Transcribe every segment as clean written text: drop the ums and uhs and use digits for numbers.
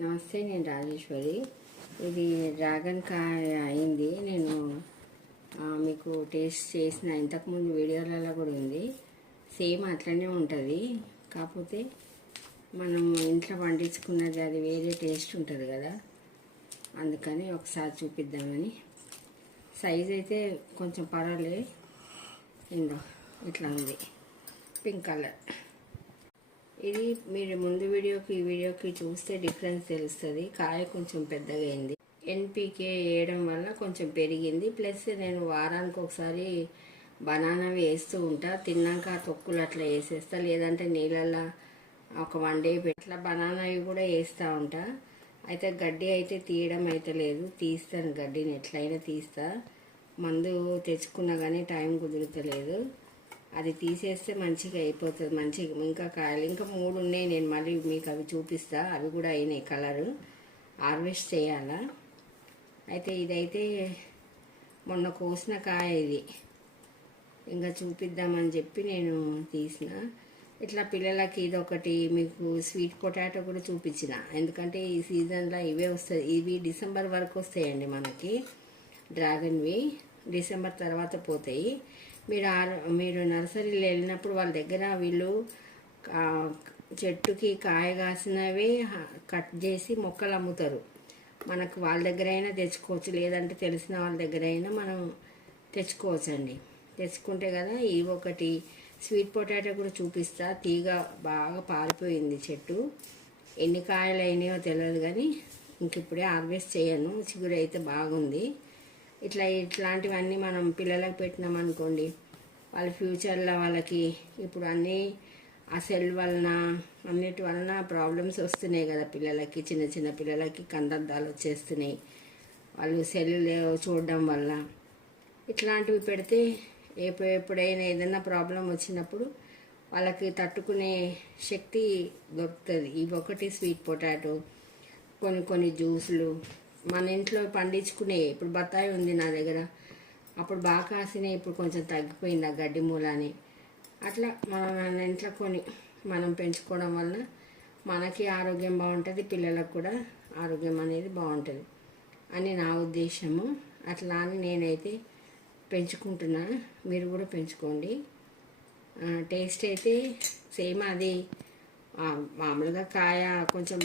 నమస్తే, నేను రాజేశ్వరి. ఇది డ్రాగన్ కాయ అయింది. నేను మీకు టేస్ట్ చేసిన ఇంతకుముందు వీడియోలలో కూడా ఉంది. సేమ్ అట్లనే ఉంటుంది. కాకపోతే మనం ఇంట్లో పండించుకున్నది అది వేరే టేస్ట్ ఉంటుంది కదా, అందుకని ఒకసారి చూపిద్దామని. సైజ్ అయితే కొంచెం పర్వాలేదు. ఇందో ఇట్లా ఉంది, పింక్ కలర్. ఇది మీరు ముందు వీడియోకి ఈ వీడియోకి చూస్తే డిఫరెన్స్ తెలుస్తుంది. కాయ కొంచెం పెద్దగా అయింది. ఎన్పికే వేయడం వల్ల కొంచెం పెరిగింది. ప్లస్ నేను వారానికి ఒకసారి బనానా వేస్తూ ఉంటా. తిన్నాక తొక్కులు అట్లా వేసేస్తా, లేదంటే నీళ్ళల్లో ఒక 1 డే అట్లా బనానా కూడా వేస్తూ ఉంటా. అయితే గడ్డి అయితే తీయడం అయితే లేదు, తీస్తాను గడ్డిని, ఎట్లయినా తీస్తా. మందు తెచ్చుకున్నా కానీ టైం కుదురుతలేదు. అది తీసేస్తే మంచిగా అయిపోతుంది. మంచిగా ఇంకా కాయలు ఇంకా 3 ఉన్నాయి. నేను మళ్ళీ మీకు అవి చూపిస్తా. అవి కూడా అయినాయి, కలరు హార్వెస్ట్ చేయాలా. అయితే ఇదైతే మొన్న కోసిన కాయ. ఇది ఇంకా చూపిద్దామని చెప్పి నేను తీసిన. ఇట్లా పిల్లలకి ఇదొకటి. మీకు స్వీట్ పొటాటో కూడా చూపించిన, ఎందుకంటే ఈ సీజన్లో ఇవే వస్తాయి. ఇవి డిసెంబర్ వరకు వస్తాయండి మనకి. డ్రాగన్వి డిసెంబర్ తర్వాత పోతాయి. మీరు నర్సరీలో వెళ్ళినప్పుడు వాళ్ళ దగ్గర వీళ్ళు చెట్టుకి కాయ కాసినవి కట్ చేసి మొక్కలు అమ్ముతారు. మనకు వాళ్ళ దగ్గర అయినా తెచ్చుకోవచ్చు, లేదంటే తెలిసిన వాళ్ళ దగ్గర అయినా మనం తెచ్చుకోవచ్చు అండి. తెచ్చుకుంటే కదా. ఇవి ఒకటి స్వీట్ పొటాటో కూడా చూపిస్తా. తీగ బాగా పారిపోయింది చెట్టు. ఎన్ని కాయలు అయినాయో తెలియదు, కానీ ఇంక ఇప్పుడే హార్వెస్ట్ చేయను. చిగురు అయితే బాగుంది. ఇట్లాంటివన్నీ మనం పిల్లలకు పెట్టినామనుకోండి, వాళ్ళ ఫ్యూచర్లో వాళ్ళకి ఇప్పుడు అన్నీ ఆ సెల్ వలన అన్నిటి వలన ప్రాబ్లమ్స్ వస్తున్నాయి కదా పిల్లలకి. చిన్న పిల్లలకి కందద్దాలు వచ్చేస్తున్నాయి వాళ్ళు సెల్ చూడడం వల్ల. ఇట్లాంటివి పెడితే ఎప్పుడైనా ఏదైనా ప్రాబ్లం వచ్చినప్పుడు వాళ్ళకి తట్టుకునే శక్తి దొరుకుతుంది. ఇవి ఒకటి స్వీట్ పొటాటో, కొన్ని జ్యూసులు మన ఇంట్లో పండించుకునే. ఇప్పుడు బత్తాయి ఉంది నా దగ్గర, అప్పుడు బాగా కాసినాయి, ఇప్పుడు కొంచెం తగ్గిపోయింది ఆ గడ్డి మూలాని. అట్లా మన ఇంట్లో మనం పెంచుకోవడం వల్ల మనకి ఆరోగ్యం బాగుంటుంది, పిల్లలకు కూడా ఆరోగ్యం అనేది బాగుంటుంది అని నా ఉద్దేశము. అట్లా అని నేనైతే పెంచుకుంటున్నా. మీరు కూడా పెంచుకోండి. టేస్ట్ అయితే సేమ్ అది మామూలుగా. కాయ కొంచెం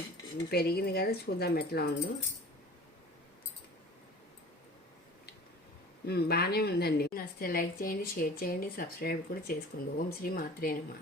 పెరిగింది కదా, చూద్దాం ఎట్లా ఉందో. బాగానే ఉందండి. నచ్చితే లైక్ చేయండి, షేర్ చేయండి, సబ్స్క్రైబ్ కూడా చేసుకోండి. ఓం శ్రీ మాత్రే నమః.